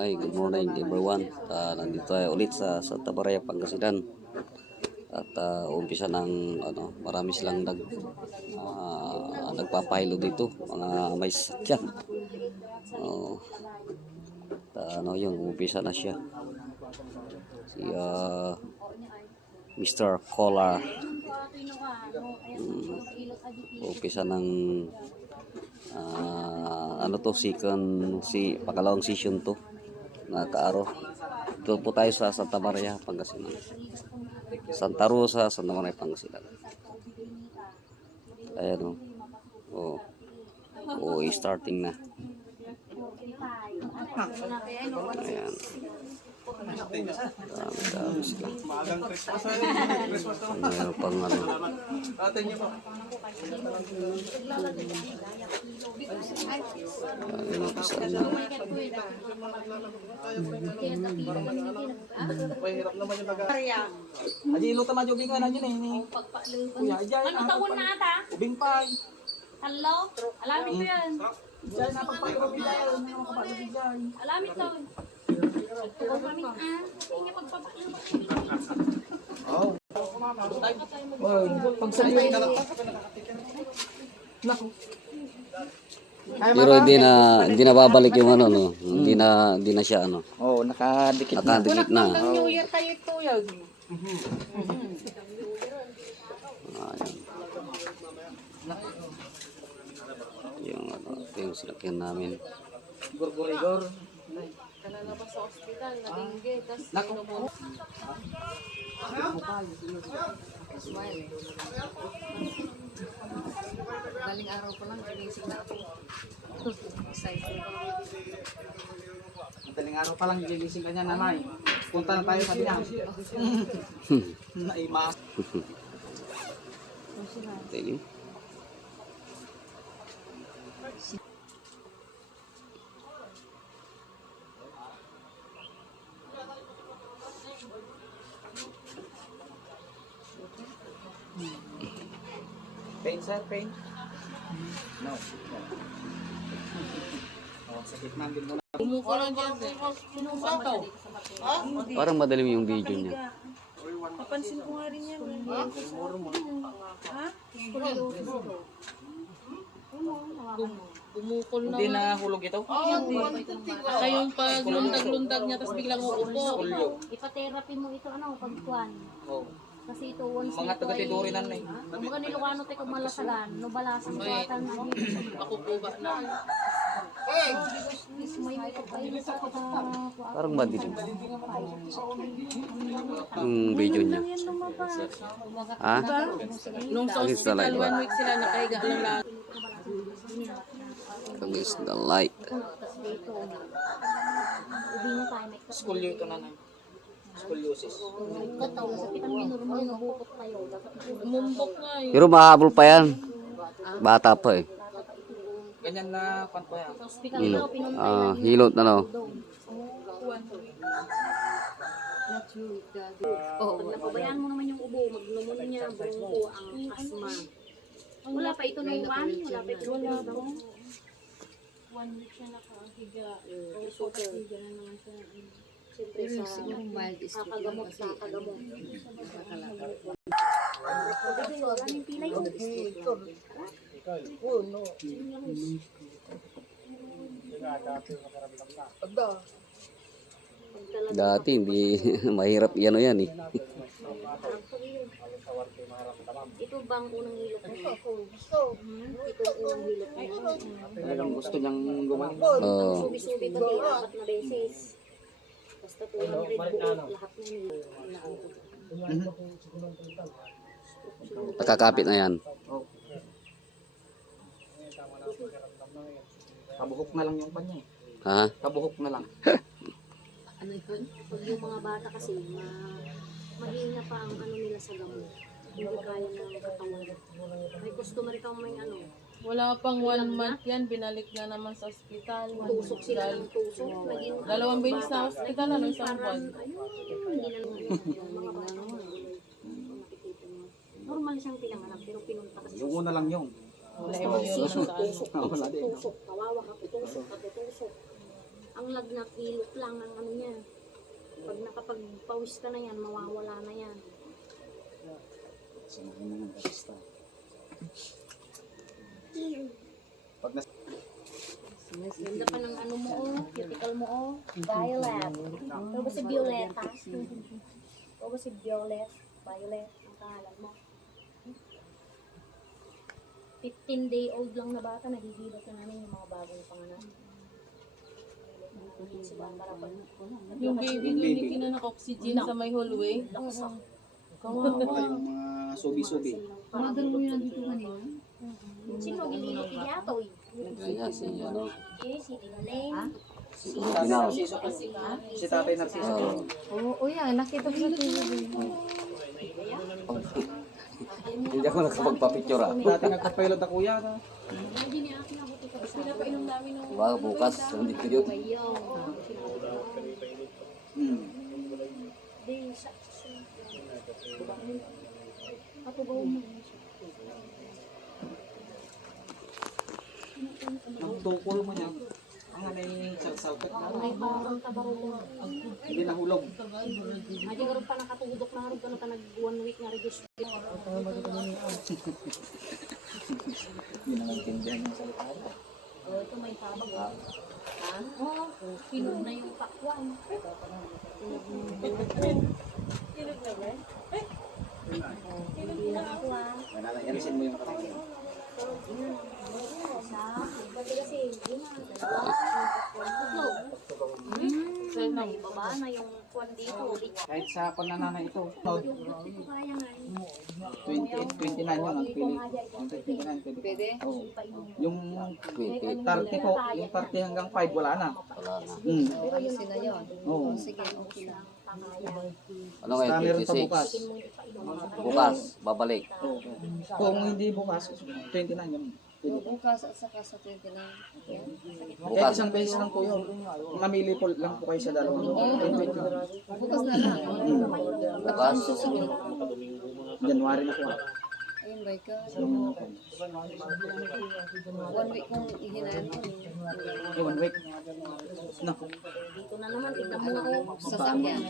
Ay, good morning everyone. Nandito tayo ulit sa Santa Maria, Pangasinan. At umpisa ng marami silang nagpapahilo dito, mga may sakyan. Yun, umpisa na siya. Si Mr. Collar. Umpisa ng pakalawang session to na kaaro. Ito po tayo sa Santa Maria, Pangasinan. Santa Rosa, Santa Maria, Pangasinan. Ayan starting na. Ayan. Dami sila. Mayroon pang Ajilo ta majo bingan anyo ni. Ano taon na ata? Ubing pa. Hello? Alamit ko yan. Diyan na pagpapagawa Alamit to. Hindi pagpapalo. Oh. Pagsalita ka lang. Naku. Pero hindi na babalik yung hindi na siya Oh, nakadikit na. New Year tayo ito yun. Yung silakyan namin. Gurgurigor. Kanala pa sa ospital, nadingge, tas Naku. Galing araw pa lang, ginising na ako. Excited. Madaling araw pa lang gigising ka niya, nanay. Punta na tayo sa niya. Naima. Teli. Pain, sir? Pain? No. Oh, sakit man din muna. Bumuko lang dyan. Sinusaw. Parang madalim yung video niya. Papansin ko nga rin yan. Ha? Bumukol na. Hindi na hulog ito? Kaya yung paglundag-lundag niya, tapos biglang uupo. Ipa-therapy mo ito, pagkuhan. Oh. Kasi ito, once Mga taga-tidurinan na eh. Ang mga nilukano tayo kung malasagan, no balasan mo atan na Ako po ba na? may ito pa yun sa Parang madilim. Yung video niya. Ha? Nung sa Against the light hospital, ba? 1 week sila nakahiga lang lahat. Against the light. ubi na tayo, may Skolyo ito, nanay. Scoliosis. kataw, sa pitang normal na bukot tayo. Umumbok nga eh. Pero mahabol pa yan. Bata pa eh. Ganyan na pan pa yan. Hospital daw, pinuntay Hilot na napabayaan mo naman yung ubo, magpneumonia, bronco, ang asma. Wala pa ito nung one, wala pa ito nung one. 1 week siya nakahiga. So, higa na naman siya. Siyempre sa kakagamot. Maraming pila yun. Dati hindi mahirap yan eh. Ito bang unang hilot mo? Ito ang unang hilot mo. Talagang gusto niyang gumaling. Subi-subi ba di 4 na beses? Basta 200 buot lahat na nila. Nakakapit na yan. Oh. Kabuhok na lang yung kanya eh. Ha? Kabuhok na lang. Ano yun? Pag yung mga bata kasi, mahina pa ang nila sa gamot. Hindi kaya ng katawan. May customer kang may Wala pang 1 month yan, binalik na naman sa ospital. tusok sila ng tusok. Naging 2 beses sa ospital, isang buwan. hindi na mga bata. Normal siyang pinanganak, pero pinunta kasi Yung una lang yung. Wala ibang yun sa ano. tusok, kawawa ka, tusok. Ang lagnat, ilot lang ang ano niya. Pag nakapagpawis ka na yan, mawawala na yan. Ganda pa ng ano mo, cuticle mo, violet. Ito ba si Violeta? Ito ba si Violet? Violet, ang pangalan mo. 15-day-old lang na bata, nagigibat na namin yung mga bagong panganak. Sila para pag Yung baby niyo, hindi kinanak-oxygen sa may hallway. Wala yung mga subi-subi. Umagal mo yun nandito kanina? sino gililiyatoy? Ayan, si ano. Si Dinaleng. Si Tatay Narciso. Oo, yan. Nakita ko sa TV. Hindi ako nakapagpapicture ah. Dati nagpapilot na kuya. Pinapainom namin nung Baka bukas, hindi ko yun. Ang tukol mo niya. Ang anay salsalpet na. Ay, parang tabaro mo. Hindi nahulog. Ay, di pa nakatudok na rin ka nag 1 week na reduce. Hindi na maintindihan yung salita. Ito may tabag. Ha? Oo. Hinog na yung pakwan. Hinog na ba? Hinog na pakwan. Alisin mo yung kapatid. Kasi yun na. So, may baba na yung kwan dito. Kahit sa pananana ito. Ito kaya nga. 28, 29 yun ang pili. Yung 29 pwede. Pwede? Oo. Yung 20. 30 po, yung 30 hanggang 5 wala na. Wala na. Ayusin na yun. Oo. Sige, okay lang. Ano ngayon, Basta meron pa 26? bukas. Bukas, babalik. Kung hindi bukas, 29 yun. Pwede. Bukas at saka sa 29. Okay. Kahit isang beses lang po yun. Mamili po lang po kayo sa dalawang. Bukas na lang. Bukas. January na po. Ayun, by God. 1 week kong ihinayan ko. 1 week. Naku. Dito na naman, tignan mo ako. Sasakyan.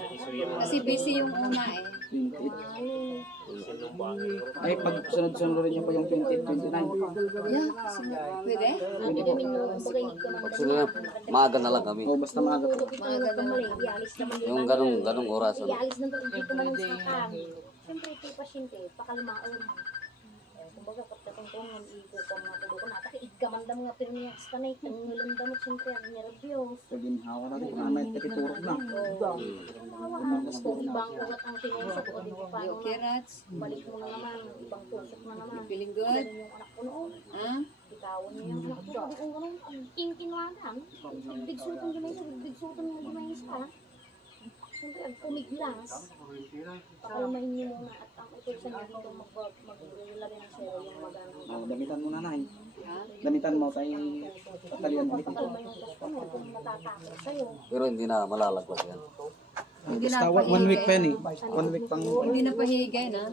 Kasi busy yung una eh. 28. Ay, pag sunod-sunod rin niyo po yung 20, 29. Yeah, pwede? Hindi kami bagay ka man. Pag sila, maaga na lang kami. O, basta maaga po. Maaga na mali, ialis naman Yung ganong oras. Ano? Ialis na doon, dito man ang sakang. Siyempre, ito yung pasyente, pakalimaon mo. Kumbaga, pagkatungtungan, igo ka mga tubo ko na. Taka, igkamanda mga pirmiyak sa tanay, tangulan damot, siyempre, ang nervyos. Pag inhawa na rin, mamay takiturok na. Gusto, ibang ulat ang tinusok ko, di ba pa? You okay, Rats? Balik mo na naman, ibang tusok na naman. Feeling good? Ganun yung anak ko noon. Ha? Bitawan niya yung anak ko. Sabi ko ganun, ang king-kinwagan. Bigsutan gamay sa bigsutan mo gamay sa. Siyempre, ang pumiglas. Pakalamahin niyo muna at ang utusan niya dito maglagay ng sero yung magana. O, damitan mo na na. Ha? Damitan mo tayo patalian ulit. Pakalma yung gusto mo kung natatakot sa'yo. Pero hindi na malalagwas yan. Hindi Basta na 1 week pa yun eh. 1 week pang... Hindi na pahigay na.